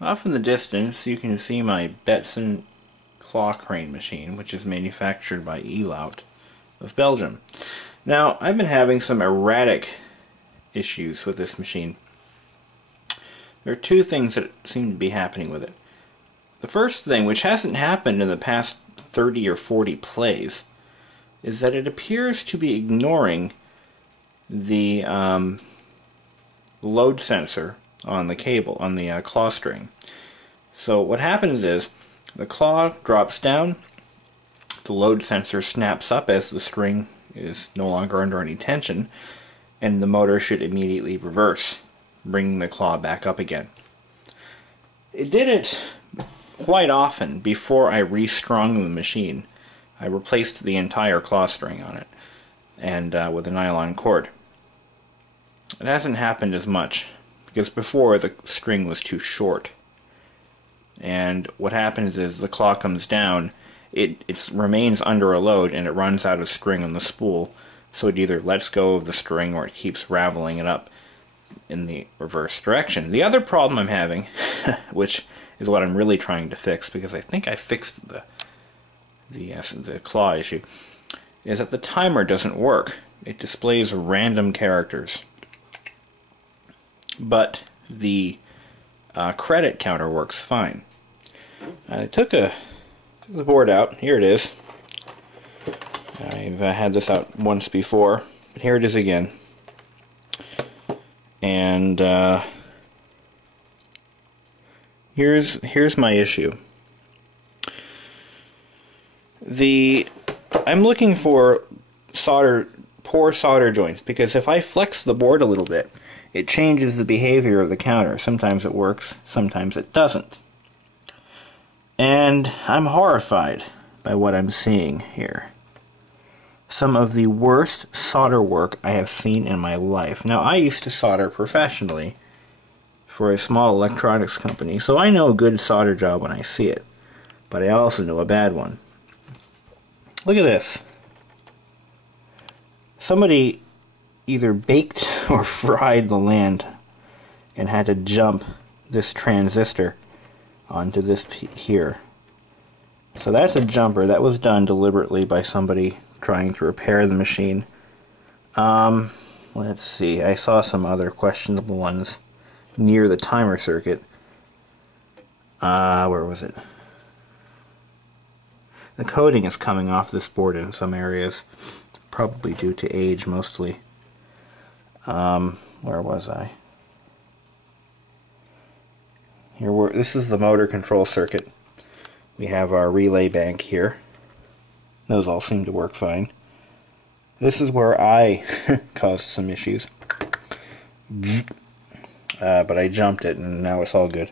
Off in the distance, you can see my Betson claw crane machine, which is manufactured by Elout of Belgium. Now, I've been having some erratic issues with this machine. There are two things that seem to be happening with it. The first thing, which hasn't happened in the past 30 or 40 plays, is that it appears to be ignoring the load sensor on the cable, on the claw string. So what happens is, the claw drops down, the load sensor snaps up as the string is no longer under any tension, and the motor should immediately reverse, bringing the claw back up again. It did it quite often before I restrung the machine. I replaced the entire claw string on it, and with a nylon cord. It hasn't happened as much, because before the string was too short. And what happens is the claw comes down, it remains under a load, and it runs out of string on the spool, so it either lets go of the string or it keeps raveling it up in the reverse direction. The other problem I'm having, which is what I'm really trying to fix, because I think I fixed the claw issue, is that the timer doesn't work. It displays random characters. But the credit counter works fine. I took the board out. Here it is. I've had this out once before, but here it is again. And here's my issue. I'm looking for poor solder joints, because if I flex the board a little bit, it changes the behavior of the counter. Sometimes it works, sometimes it doesn't. And I'm horrified by what I'm seeing here. Some of the worst solder work I have seen in my life. Now, I used to solder professionally for a small electronics company, so I know a good solder job when I see it. But I also know a bad one. Look at this. Somebody either baked or fried the land and had to jump this transistor onto this here. So that's a jumper. That was done deliberately by somebody trying to repair the machine. Let's see. I saw some other questionable ones near the timer circuit. Where was it? The coating is coming off this board in some areas, probably due to age mostly. Where was I? This is the motor control circuit. We have our relay bank here. Those all seem to work fine. This is where I caused some issues. But I jumped it and now it's all good.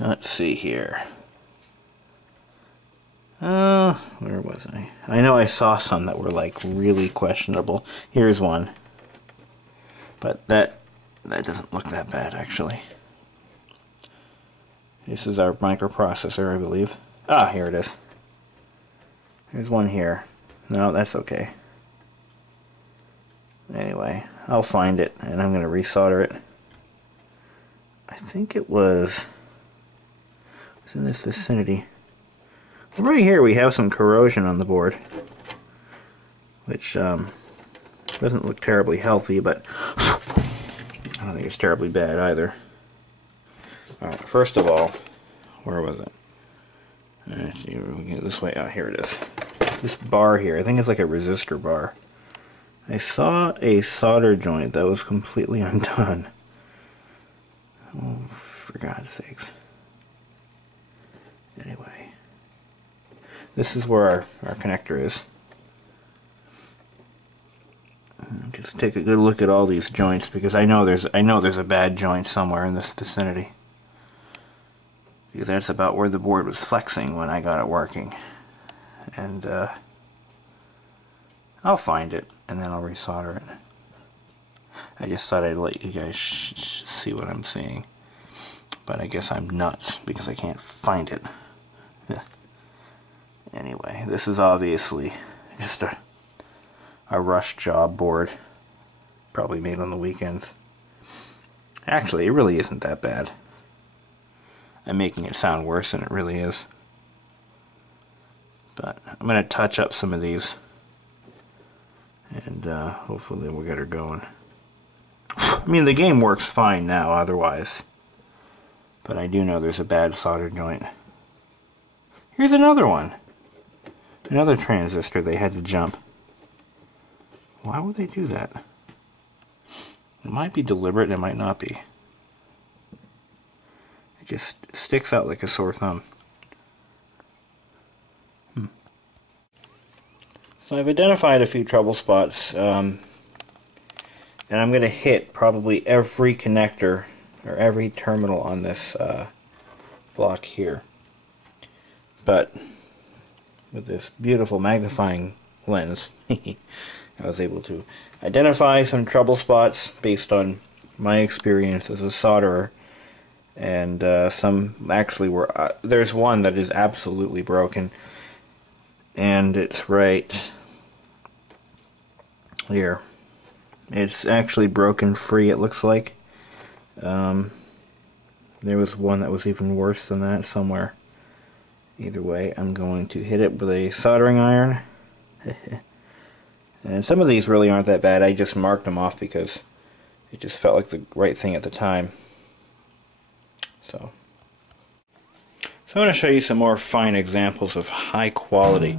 Let's see here. Where was I? I know I saw some that were like really questionable. Here's one. But that doesn't look that bad actually. This is our microprocessor, I believe. Ah, here it is. There's one here. No, that's okay. Anyway, I'll find it and I'm going to resolder it. I think it was in this vicinity. Right here we have some corrosion on the board, which doesn't look terribly healthy, but I don't think it's terribly bad either. Alright, first of all, where was it? Let's see, we get this way. Oh, here it is. This bar here, I think it's like a resistor bar. I saw a solder joint that was completely undone. Oh, for God's sakes. Anyway, this is where our connector is. Just take a good look at all these joints, because I know there's a bad joint somewhere in this vicinity. Because that's about where the board was flexing when I got it working. And I'll find it and then I'll resolder it. I just thought I'd let you guys see what I'm seeing. But I guess I'm nuts because I can't find it. Anyway, this is obviously just a rush job board, probably made on the weekends. Actually, it really isn't that bad. I'm making it sound worse than it really is. But I'm going to touch up some of these, and hopefully we'll get her going. I mean, the game works fine now otherwise, but I do know there's a bad solder joint. Here's another one. Another transistor they had to jump. Why would they do that? It might be deliberate, it might not be. It just sticks out like a sore thumb. So I've identified a few trouble spots, and I'm going to hit probably every connector or every terminal on this block here. But with this beautiful magnifying lens, I was able to identify some trouble spots based on my experience as a solderer, and some actually were, there's one that is absolutely broken, and it's right here. It's actually broken free, it looks like. There was one that was even worse than that somewhere. Either way, I'm going to hit it with a soldering iron. And some of these really aren't that bad. I just marked them off because it just felt like the right thing at the time. So I'm going to show you some more fine examples of high quality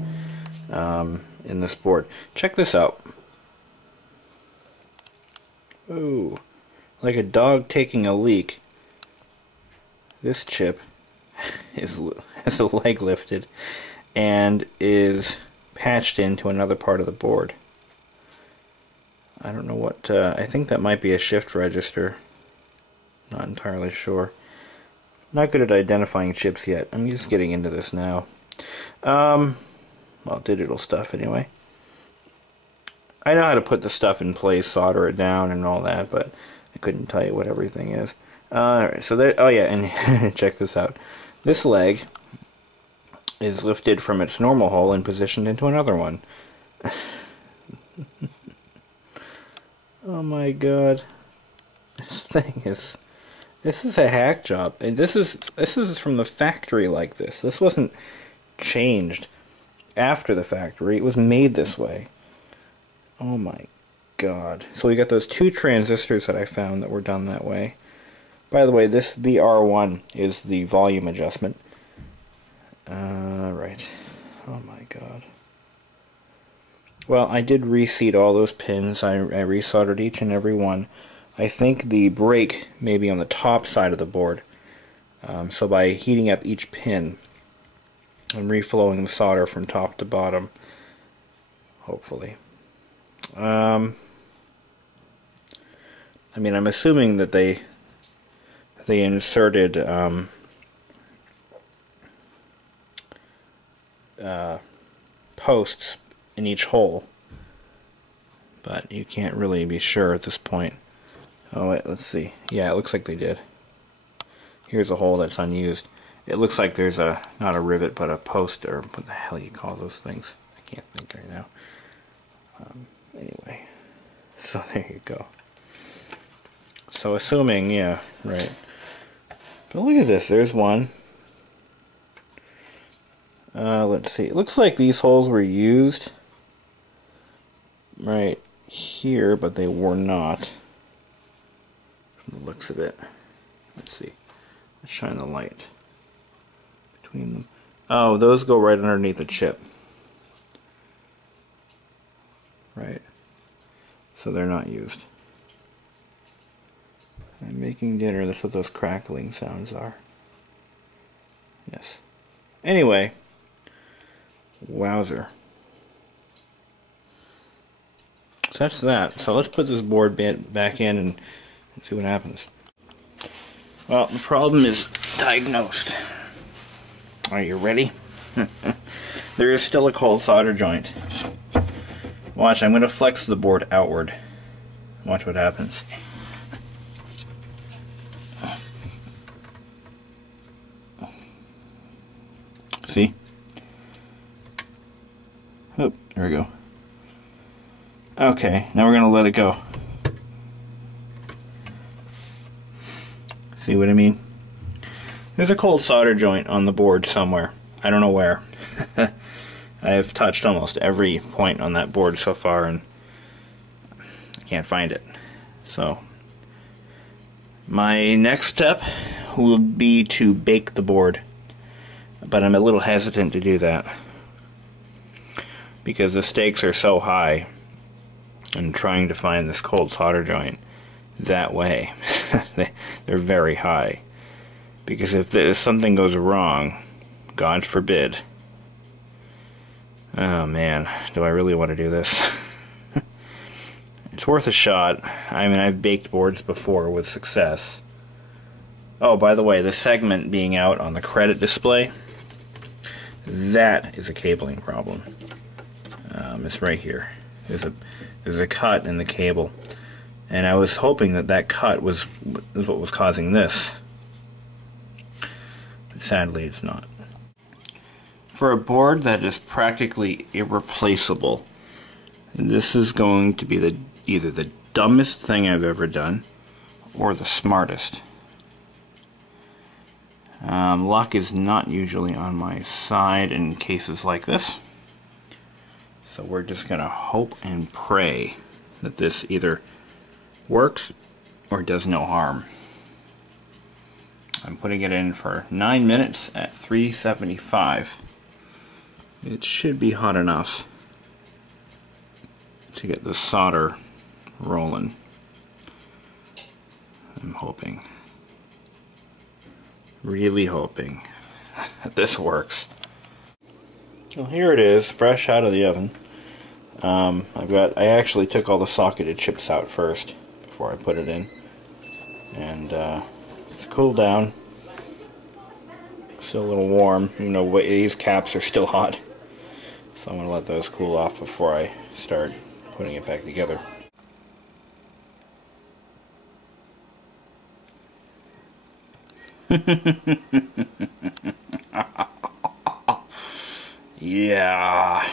in this board. Check this out. Ooh, like a dog taking a leak. This chip has a leg lifted and is patched into another part of the board. I don't know what, I think that might be a shift register. Not entirely sure. Not good at identifying chips yet. I'm just getting into this now. Well, digital stuff anyway. I know how to put the stuff in place, solder it down and all that, but I couldn't tell you what everything is. Alright, so there, oh yeah, and check this out. This leg is lifted from its normal hole and positioned into another one. Oh my god. This is a hack job. And this is from the factory like this. This wasn't changed after the factory. It was made this way. Oh my god. So we got those two transistors that I found that were done that way. By the way, this VR1 is the volume adjustment. Right. Oh my god. Well, I did reseat all those pins. I resoldered each and every one. I think the break may be on the top side of the board. So by heating up each pin, I'm reflowing the solder from top to bottom, hopefully. I mean, I'm assuming that they inserted posts in each hole, but you can't really be sure at this point. Oh wait, let's see. Yeah, it looks like they did. Here's a hole that's unused. It looks like there's not a rivet, but a post, or what the hell you call those things? I can't think right now. Anyway, so there you go. So assuming, yeah, right. But look at this, there's one. Let's see, it looks like these holes were used right here, but they were not. From the looks of it. Let's see. Let's shine the light between them. Oh, those go right underneath the chip. Right. So they're not used. I'm making dinner. That's what those crackling sounds are. Yes. Anyway. Wowzer. So that's that. So let's put this board back in and see what happens. Well, the problem is diagnosed. Are you ready? There is still a cold solder joint. Watch, I'm going to flex the board outward. Watch what happens. See? Oh, there we go. Okay, now we're going to let it go. See what I mean? There's a cold solder joint on the board somewhere. I don't know where. I have touched almost every point on that board so far and I can't find it. So, my next step will be to bake the board. But I'm a little hesitant to do that because the stakes are so high and trying to find this cold solder joint that way. They're very high. Because if something goes wrong, God forbid. Oh man, do I really want to do this? It's worth a shot. I mean, I've baked boards before with success. Oh, by the way, the segment being out on the credit display, that is a cabling problem. It's right here. There's a cut in the cable. And I was hoping that that cut was what was causing this. But sadly, it's not. For a board that is practically irreplaceable, this is going to be either the dumbest thing I've ever done or the smartest. Luck is not usually on my side in cases like this. So we're just going to hope and pray that this either works or does no harm. I'm putting it in for 9 minutes at 375. It should be hot enough to get the solder rolling. I'm hoping. Really hoping that this works. Well, here it is, fresh out of the oven. I actually took all the socketed chips out first before I put it in, and it's cooled down. Still a little warm, even though these caps are still hot. So I'm going to let those cool off before I start putting it back together. Yeah.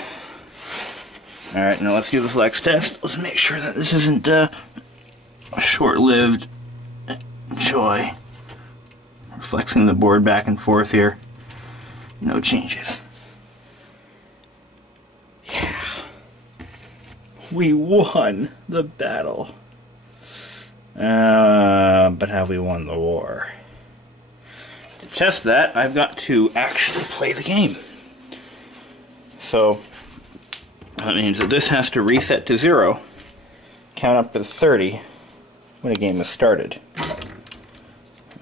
Alright, now let's do the flex test. Let's make sure that this isn't a short-lived joy. We're flexing the board back and forth here. No changes. Yeah. We won the battle. But have we won the war? To test that, I've got to actually play the game. So, that means that this has to reset to 0, count up to 30 when a game is started.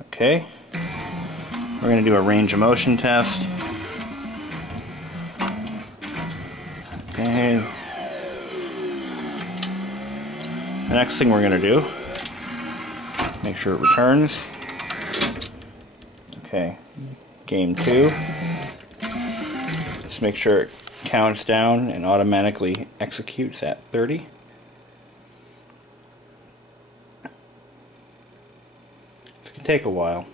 Okay. We're going to do a range of motion test. Okay. The next thing we're going to do, make sure it returns. Okay. Game 2. Let's make sure it counts down and automatically executes at 30. This can take a while.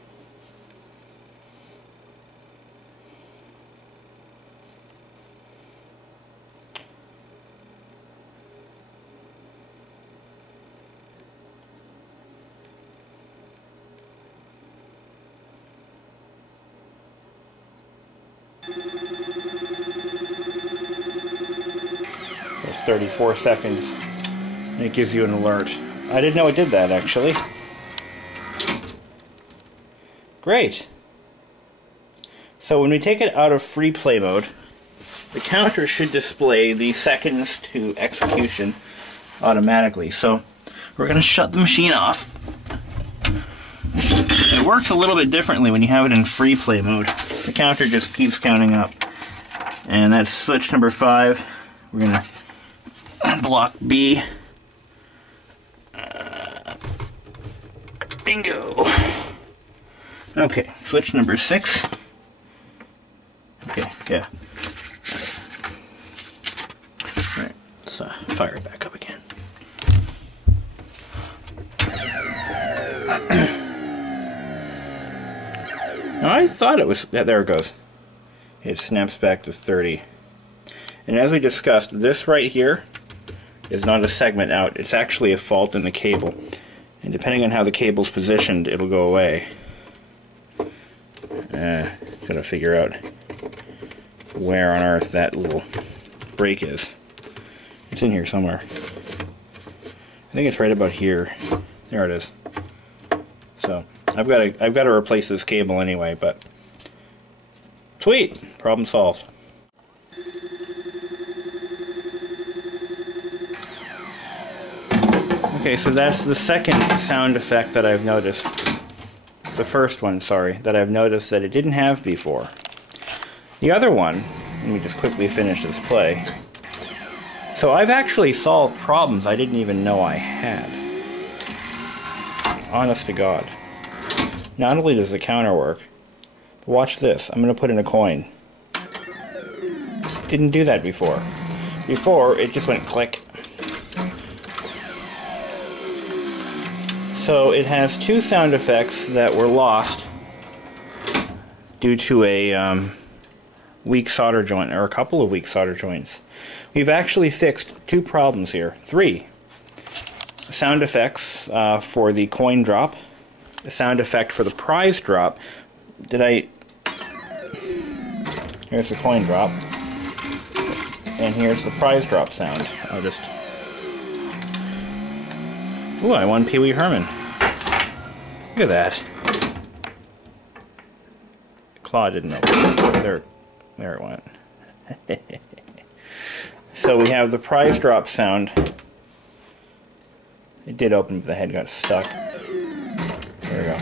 That's 34 seconds, and it gives you an alert. I didn't know it did that, actually. Great! So when we take it out of free play mode, the counter should display the seconds to execution automatically. So we're going to shut the machine off. It works a little bit differently when you have it in free play mode. The counter just keeps counting up. And that's switch number 5. We're going to block B. Bingo! Okay, switch number 6. Okay, yeah. Alright, let's fire it back up again. Now I thought it was... there it goes. it snaps back to 30. And as we discussed, this right here is not a segment out, it's actually a fault in the cable. And depending on how the cable's positioned, it'll go away. Gotta figure out where on earth that little break is. It's in here somewhere. I think it's right about here. There it is. So I've got to replace this cable anyway, but sweet, problem solved. Okay, so that's the second sound effect that I've noticed. The first one, sorry, that I've noticed that it didn't have before. The other one, let me just quickly finish this play. So I've actually solved problems I didn't even know I had. Honest to God. Not only does the counter work, but watch this. I'm going to put in a coin. Didn't do that before. Before, it just went click. So it has two sound effects that were lost due to a weak solder joint, or a couple of weak solder joints. We've actually fixed two problems here. Three. Sound effects for the coin drop. A sound effect for the prize drop. Here's the coin drop. And here's the prize drop sound. I'll just... Ooh, I won Pee Wee Herman. Look at that. Claw didn't open. There it went. So we have the prize drop sound. It did open, but the head got stuck. There we go.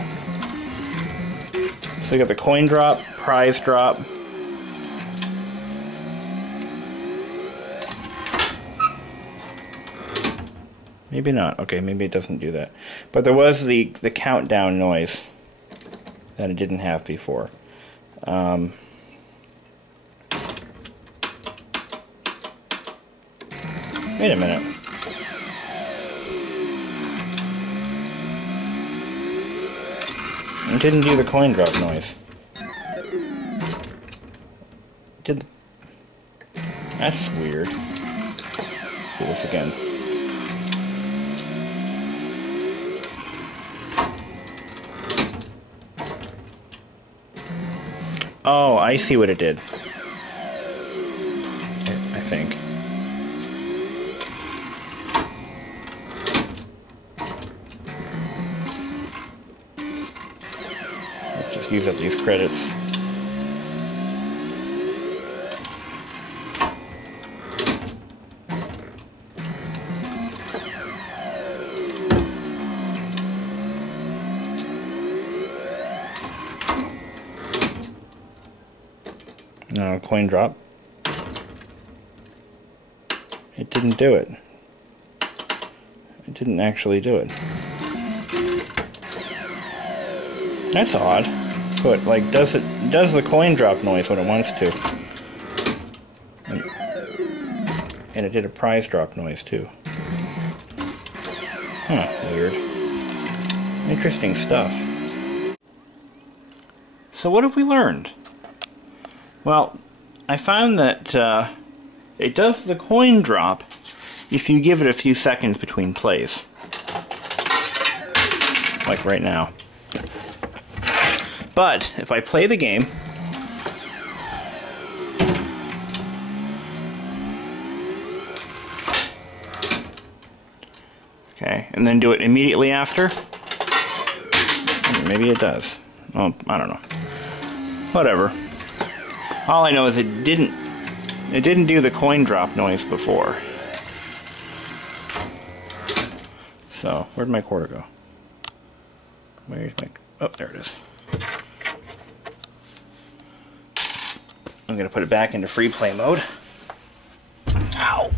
So we got the coin drop, prize drop. Maybe not. Okay, maybe it doesn't do that. But there was the countdown noise that it didn't have before. Wait a minute. It didn't do the coin drop noise. That's weird. Do this again. Oh, I see what it did. I think. Let's just use up these credits. No, coin drop. It didn't do it. It didn't actually do it. That's odd. So it like does the coin drop noise when it wants to. And it did a prize drop noise too. Huh, weird. Interesting stuff. So what have we learned? Well, I found that it does the coin drop if you give it a few seconds between plays. Like right now. But if I play the game, okay, and then do it immediately after, maybe it does. Well, I don't know. Whatever. All I know is it didn't do the coin drop noise before. So, where'd my quarter go? Where's my... Oh, there it is. I'm gonna put it back into free play mode. Ow!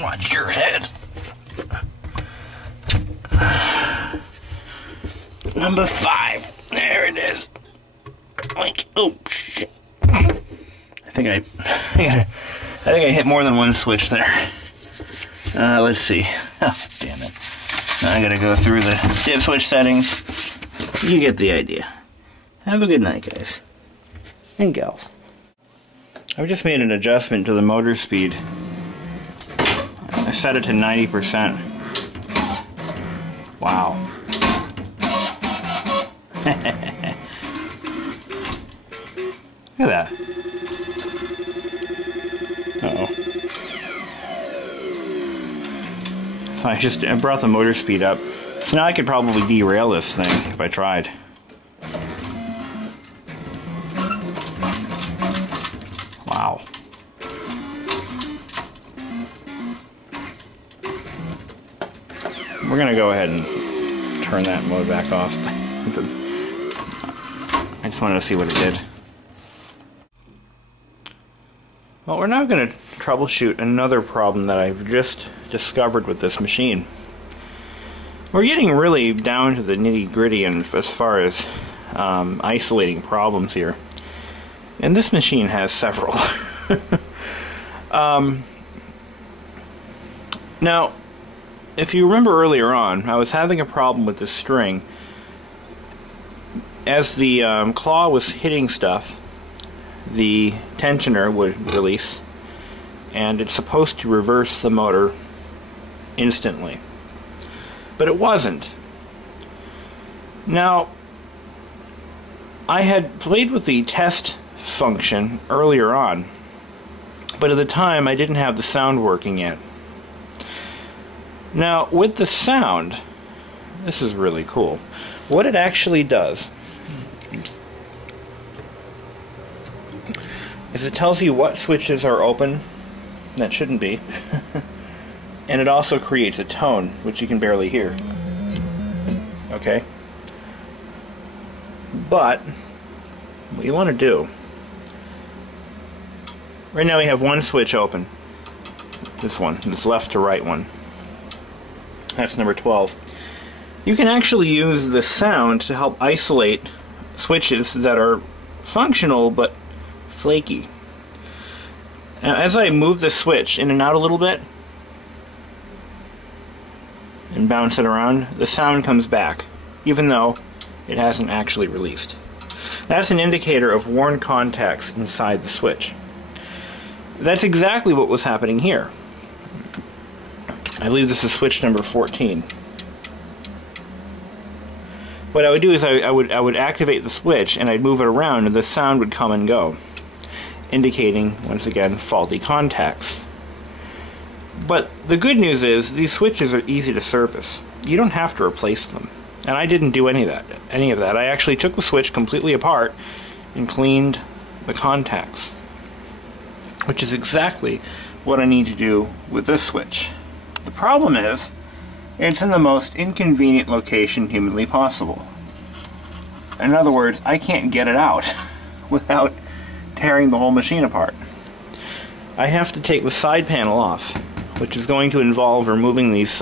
Watch your head. Number 5. There it is. Like, oh shit. I think I hit more than one switch there. Let's see. Oh, damn it. Now I gotta go through the dip switch settings. You get the idea. Have a good night, guys. And gals. I've just made an adjustment to the motor speed. I set it to 90%. Wow. Look at that. Uh-oh. So I brought the motor speed up. So now I could probably derail this thing if I tried. Wow. We're gonna go ahead and turn that mode back off. I just wanted to see what it did. Well, we're now going to troubleshoot another problem that I've just discovered with this machine. We're getting really down to the nitty-gritty and as far as isolating problems here. And this machine has several. Now, if you remember earlier on, I was having a problem with this string. As the claw was hitting stuff, the tensioner would release, and it's supposed to reverse the motor instantly. But it wasn't. Now, I had played with the test function earlier on, but at the time I didn't have the sound working yet. Now, with the sound, this is really cool. What it actually does is it tells you what switches are open that shouldn't be, and it also creates a tone which you can barely hear. Okay? But what you want to do, right now we have one switch open, this one, this left to right one. That's number 12. You can actually use the sound to help isolate switches that are functional but flaky. Now, as I move the switch in and out a little bit and bounce it around, the sound comes back, even though it hasn't actually released. That's an indicator of worn contacts inside the switch. That's exactly what was happening here. I believe this is switch number 14. What I would do is I would activate the switch and I'd move it around and the sound would come and go, indicating, once again, faulty contacts. But the good news is these switches are easy to service. You don't have to replace them. And I didn't do any of that. I actually took the switch completely apart and cleaned the contacts, which is exactly what I need to do with this switch. The problem is, it's in the most inconvenient location humanly possible. In other words, I can't get it out without tearing the whole machine apart. I have to take the side panel off, which is going to involve removing these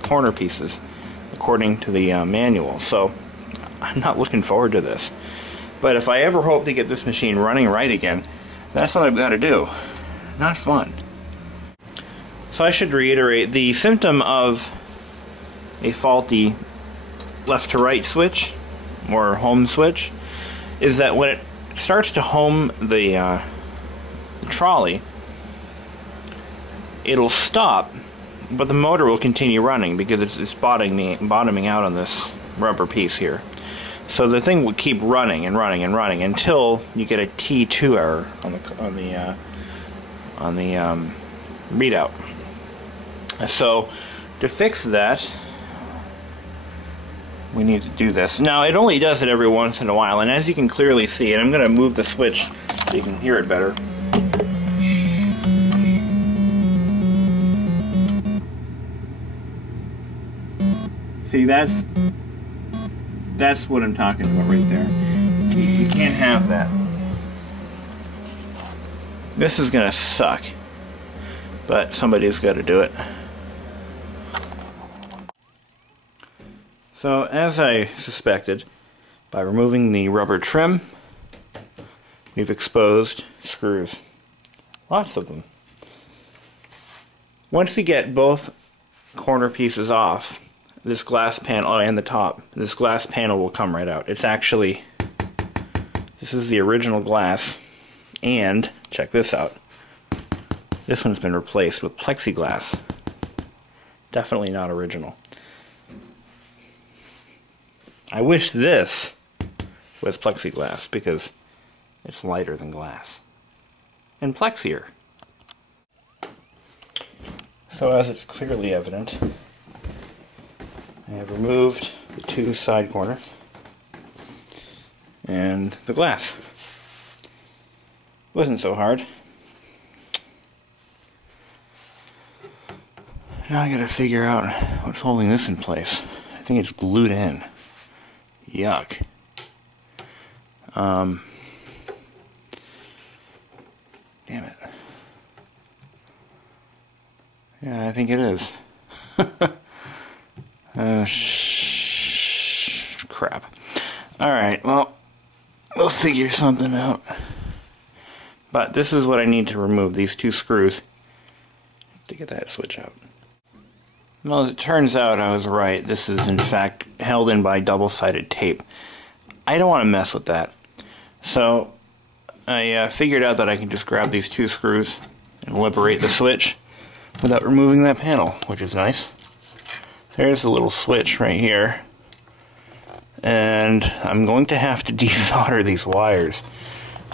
corner pieces according to the manual. So I'm not looking forward to this. But if I ever hope to get this machine running right again, that's what I've got to do. Not fun. So I should reiterate, the symptom of a faulty left to right switch or home switch is that when it starts to home the trolley, it'll stop, but the motor will continue running because it's bottoming out on this rubber piece here. So the thing will keep running and running and running until you get a T2 error on the readout. So to fix that, we need to do this. Now, it only does it every once in a while, and as you can clearly see, and I'm going to move the switch so you can hear it better. See, that's what I'm talking about right there. You can't have that. This is going to suck, but somebody's got to do it. So, as I suspected, by removing the rubber trim, we've exposed screws. Lots of them. Once we get both corner pieces off, this glass panel, and the top, this glass panel will come right out. It's actually, this is the original glass, and check this out. This one's been replaced with plexiglass. Definitely not original. I wish this was plexiglass because it's lighter than glass. And plexier. So as it's clearly evident, I have removed the two side corners and the glass. Wasn't so hard. Now I gotta figure out what's holding this in place. I think it's glued in. Yuck. Damn it. Yeah, I think it is. Crap. Alright, well, we'll figure something out. But this is what I need to remove, these two screws, to get that switch out. Well, as it turns out, I was right. This is, in fact, held in by double-sided tape. I don't want to mess with that. So, I figured out that I can just grab these two screws and liberate the switch without removing that panel, which is nice. There's a little switch right here. And I'm going to have to desolder these wires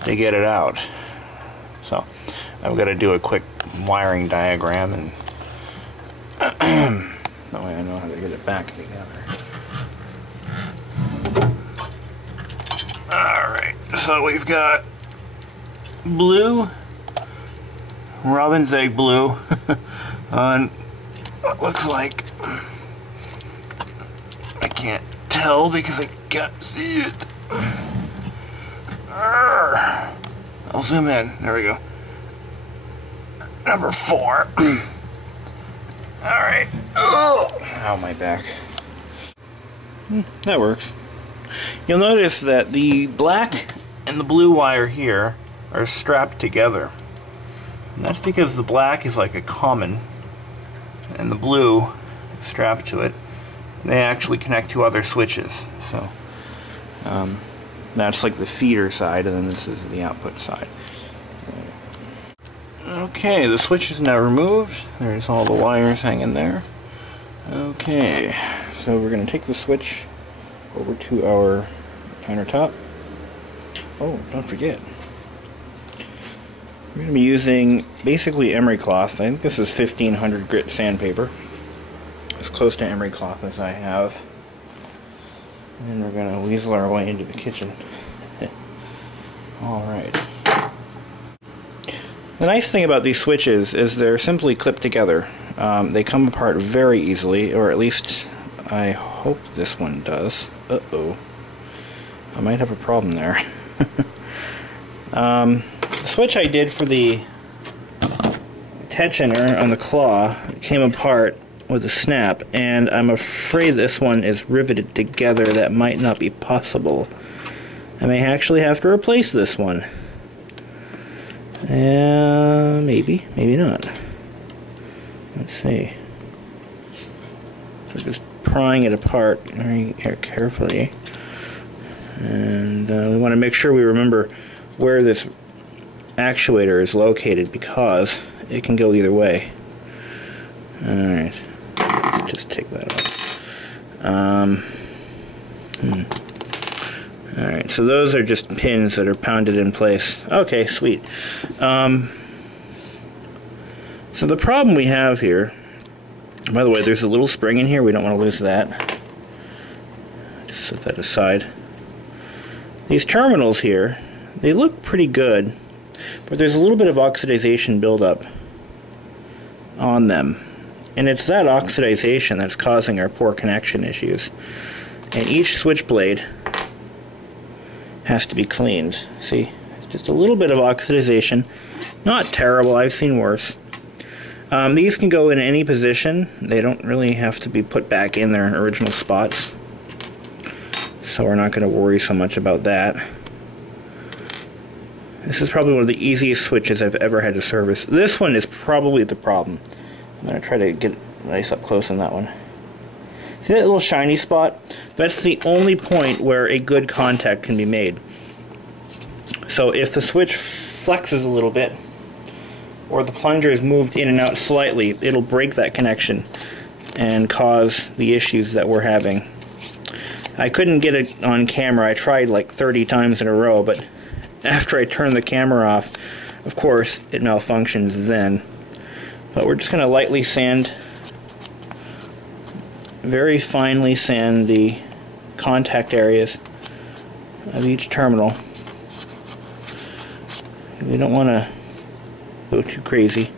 to get it out. So, I've got to do a quick wiring diagram and that way I know how to get it back together. Alright, so we've got blue, robin's egg blue, on what looks like, I can't tell because I can't see it. I'll zoom in, there we go. Number 4. Alright. Oh! Ow, my back. That works. You'll notice that the black and the blue wire here are strapped together. And that's because the black is like a common, and the blue is strapped to it. And they actually connect to other switches. So, that's like the feeder side, and then this is the output side. Okay, the switch is now removed. There's all the wires hanging there. Okay, so we're going to take the switch over to our countertop. Oh, don't forget. We're going to be using basically emery cloth. I think this is 1500 grit sandpaper. As close to emery cloth as I have. And we're going to weasel our way into the kitchen. Alright. The nice thing about these switches is they're simply clipped together. They come apart very easily, or at least I hope this one does. Uh-oh. I might have a problem there. The switch I did for the tensioner on the claw came apart with a snap, and I'm afraid this one is riveted together. That might not be possible. I may actually have to replace this one. Maybe, maybe not. Let's see. So just prying it apart very carefully. And we want to make sure we remember where this actuator is located because it can go either way. Alright. Let's just take that off. Alright, so those are just pins that are pounded in place. Okay, sweet. So the problem we have here, by the way, there's a little spring in here, we don't want to lose that. Just set that aside. These terminals here, they look pretty good, but there's a little bit of oxidization buildup on them. And it's that oxidization that's causing our poor connection issues. And each switch blade has to be cleaned. See, just a little bit of oxidization. Not terrible, I've seen worse. These can go in any position. They don't really have to be put back in their original spots. So we're not going to worry so much about that. This is probably one of the easiest switches I've ever had to service. This one is probably the problem. I'm going to try to get nice up close on that one. See that little shiny spot? That's the only point where a good contact can be made. So if the switch flexes a little bit, or the plunger is moved in and out slightly, it'll break that connection and cause the issues that we're having. I couldn't get it on camera. I tried like 30 times in a row, but after I turned the camera off, of course, it malfunctions then. But we're just going to lightly sand, very finely sand the contact areas of each terminal. We don't want to go too crazy.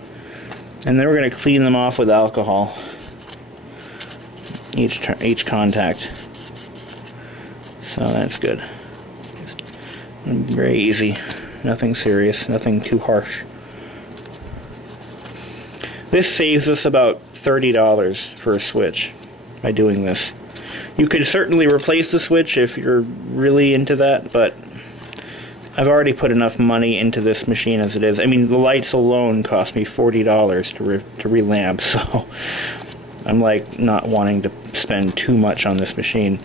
And then we're going to clean them off with alcohol, each contact. So that's good. Very easy. Nothing serious, nothing too harsh. This saves us about $30 for a switch by doing this. You could certainly replace the switch if you're really into that, but I've already put enough money into this machine as it is. I mean, the lights alone cost me $40 to relamp, so I'm like not wanting to spend too much on this machine.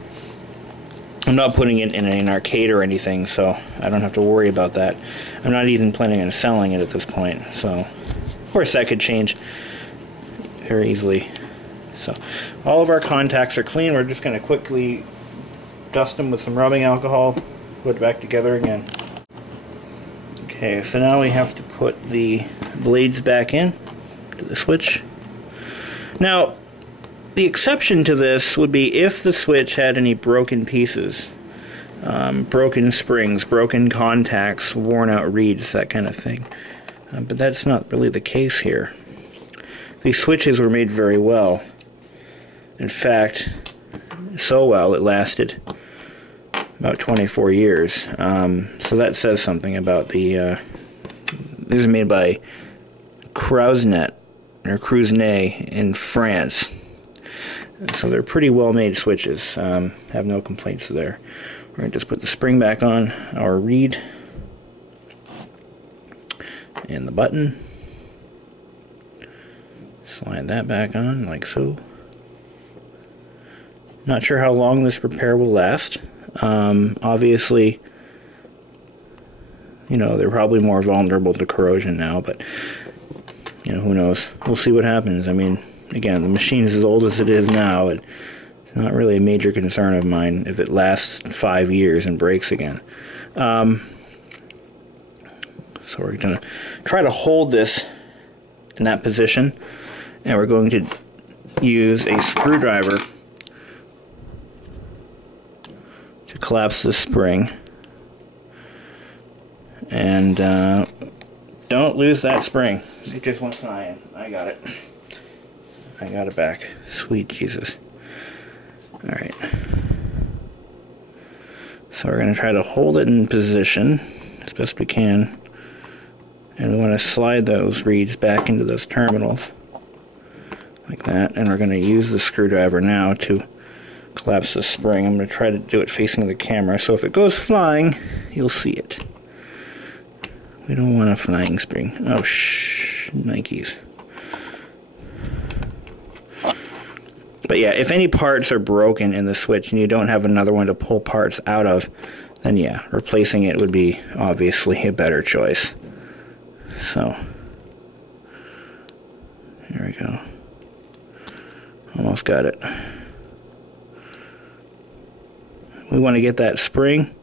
I'm not putting it in an arcade or anything, so I don't have to worry about that. I'm not even planning on selling it at this point, so of course that could change very easily. So all of our contacts are clean. We're just going to quickly dust them with some rubbing alcohol, put it back together again. Okay, so now we have to put the blades back in to the switch. Now, the exception to this would be if the switch had any broken pieces, broken springs, broken contacts, worn out reeds, that kind of thing. But that's not really the case here. These switches were made very well. In fact, so well it lasted about 24 years. So that says something about the... these are made by Krausenet, or Krausenet in France. So they're pretty well made switches. Have no complaints there. We're going to just put the spring back on our reed and the button. Slide that back on like so. Not sure how long this repair will last. Obviously, you know, they're probably more vulnerable to corrosion now, but you know, who knows? We'll see what happens. I mean, again, the machine is as old as it is now. It's not really a major concern of mine if it lasts 5 years and breaks again. So we're going to try to hold this in that position, and we're going to use a screwdriver to collapse the spring. And don't lose that spring. It just went flying. I got it. I got it back. Sweet Jesus. Alright. So we're going to try to hold it in position as best we can. And we want to slide those reeds back into those terminals. Like that. And we're going to use the screwdriver now to collapse the spring. I'm going to try to do it facing the camera. So if it goes flying, you'll see it. We don't want a flying spring. Oh, shh. Nikes. But yeah, if any parts are broken in the switch and you don't have another one to pull parts out of, then yeah, replacing it would be obviously a better choice. So, here we go. Almost got it. We want to get that spring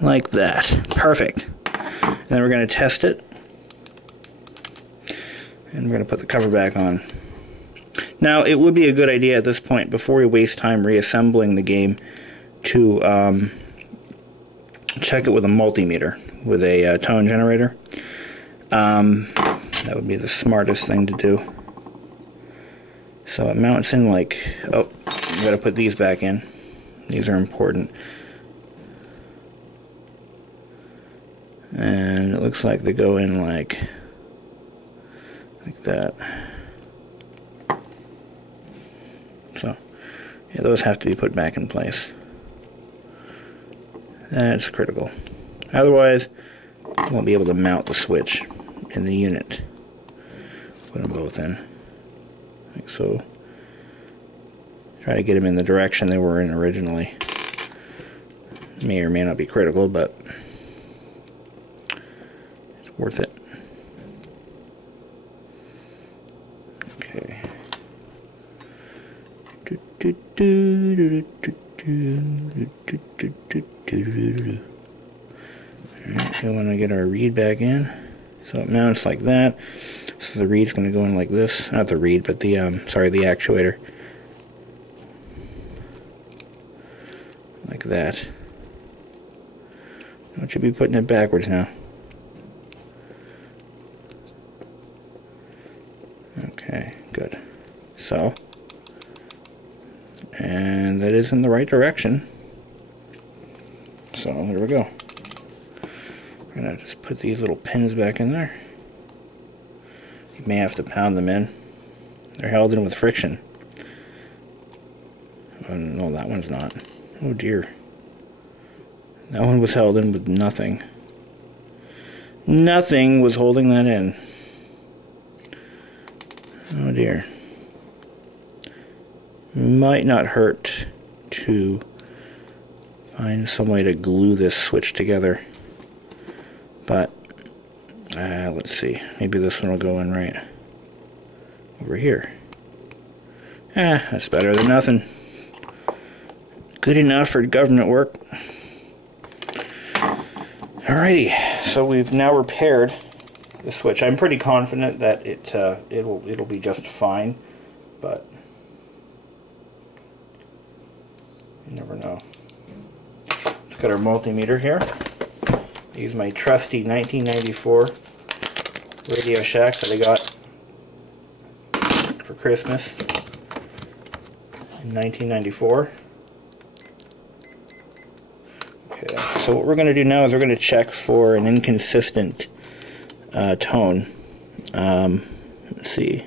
like that. Perfect. And then we're going to test it. And we're going to put the cover back on. Now, it would be a good idea at this point, before we waste time reassembling the game, to check it with a multimeter, with a tone generator. That would be the smartest thing to do. So it mounts in like... Oh, we got to put these back in. These are important. And it looks like they go in like that. So, yeah, those have to be put back in place. That's critical. Otherwise, you won't be able to mount the switch in the unit. Put them both in. Like so. Try to get them in the direction they were in originally. May or may not be critical, but it's worth it. Okay. Alright, we want to get our reed back in. So it mounts like that. So the reed's going to go in like this. Not the reed, but the, sorry, the actuator. Like that. Don't you be putting it backwards now. Okay, good. So, and that is in the right direction. So there we go. We're gonna just put these little pins back in there. You may have to pound them in. They're held in with friction. Oh, no, that one's not. Oh dear. That one was held in with nothing. Nothing was holding that in. Oh dear. Might not hurt to find some way to glue this switch together. But, let's see. Maybe this one will go in right over here. That's better than nothing. Good enough for government work. Alrighty, so we've now repaired the switch. I'm pretty confident that it'll be just fine, but you never know. Let's got our multimeter here. I use my trusty 1994 Radio Shack that I got for Christmas in 1994. Okay, so what we're going to do now is we're going to check for an inconsistent tone. Let's see.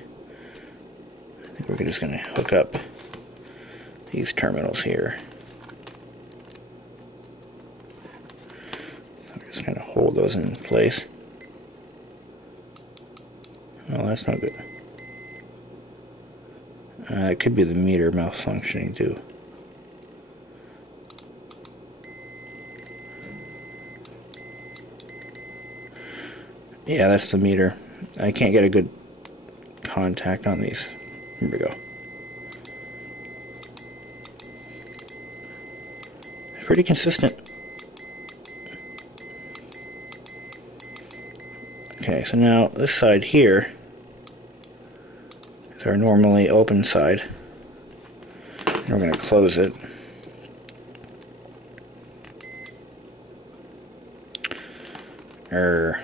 I think we're just going to hook up these terminals here. So we're just going to hold those in place. Oh, that's not good. It could be the meter malfunctioning too. Yeah, that's the meter. I can't get a good contact on these. Here we go. Pretty consistent. Okay, so now this side here is our normally open side. And we're going to close it. Here,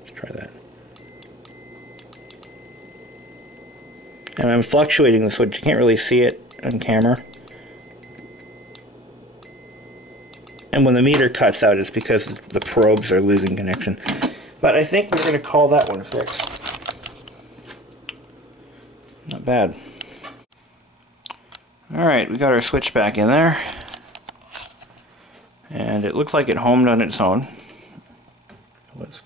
let's try that. And I'm fluctuating the switch. You can't really see it on camera. And when the meter cuts out, it's because the probes are losing connection. But I think we're going to call that one fixed. Not bad. Alright, we got our switch back in there. And it looked like it homed on its own. Let's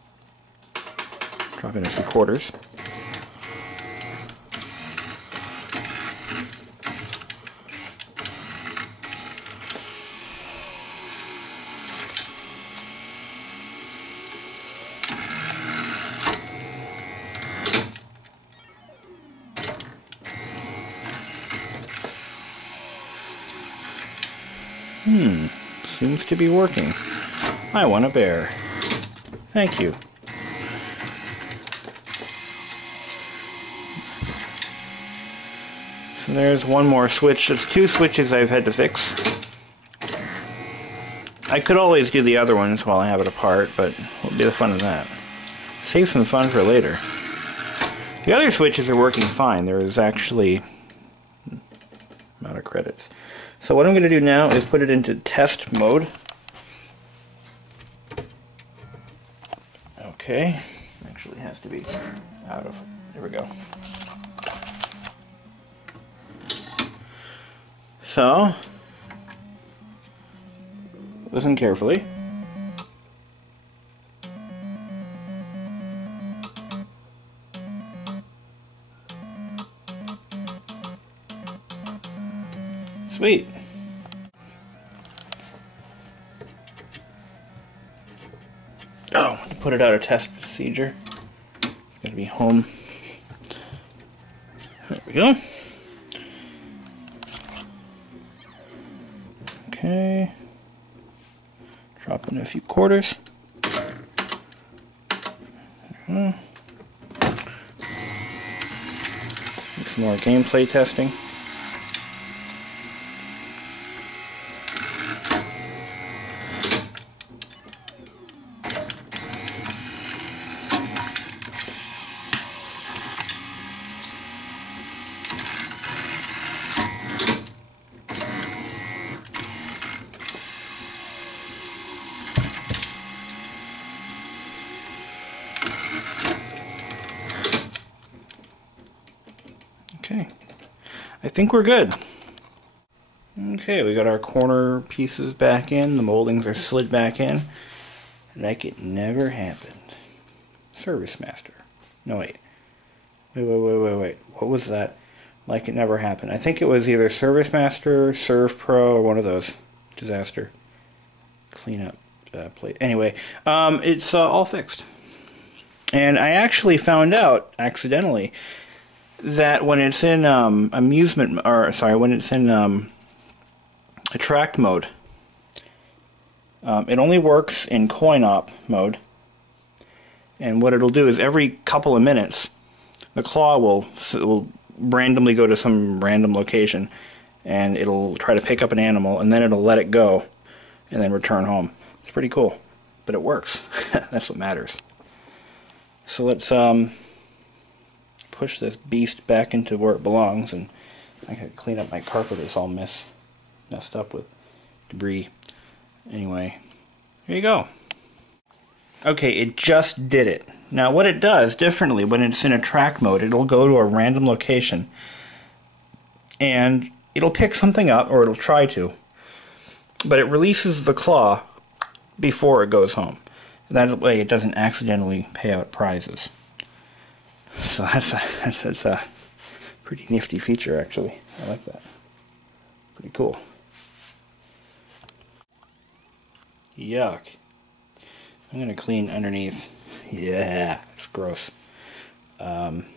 drop in a few quarters. Seems to be working. I want a bear. Thank you. So there's one more switch. There's two switches I've had to fix. I could always do the other ones while I have it apart, but what would be the fun of that? Save some fun for later. The other switches are working fine. There is actually amount of credits. So what I'm going to do now is put it into test mode. Okay, actually has to be out of, there we go. So, listen carefully. Sweet. Oh, put it out of test procedure. It's gotta be home. There we go. Okay. Drop in a few quarters. Some more gameplay testing. Okay, I think we're good. Okay, we got our corner pieces back in, the moldings are slid back in, like it never happened. Service Master. No, wait. Wait. What was that? Like it never happened. I think it was either Service Master, Serve Pro, or one of those. Disaster. Clean up plate. Anyway, it's all fixed. And I actually found out, accidentally, that when it's in when it's in attract mode, it only works in coin op mode. And what it'll do is every couple of minutes, the claw will randomly go to some random location, and it'll try to pick up an animal, and then it'll let it go, and then return home. It's pretty cool, but it works. That's what matters. So let's push this beast back into where it belongs, and I gotta clean up my carpet. It's all messed up with debris. Anyway, here you go. Okay, it just did it. Now what it does differently when it's in attract mode, it'll go to a random location and it'll pick something up, or it'll try to, but it releases the claw before it goes home. That way it doesn't accidentally pay out prizes. So that's a pretty nifty feature, actually. I like that. Pretty cool. Yuck. I'm gonna clean underneath. Yeah, it's gross. Ugh.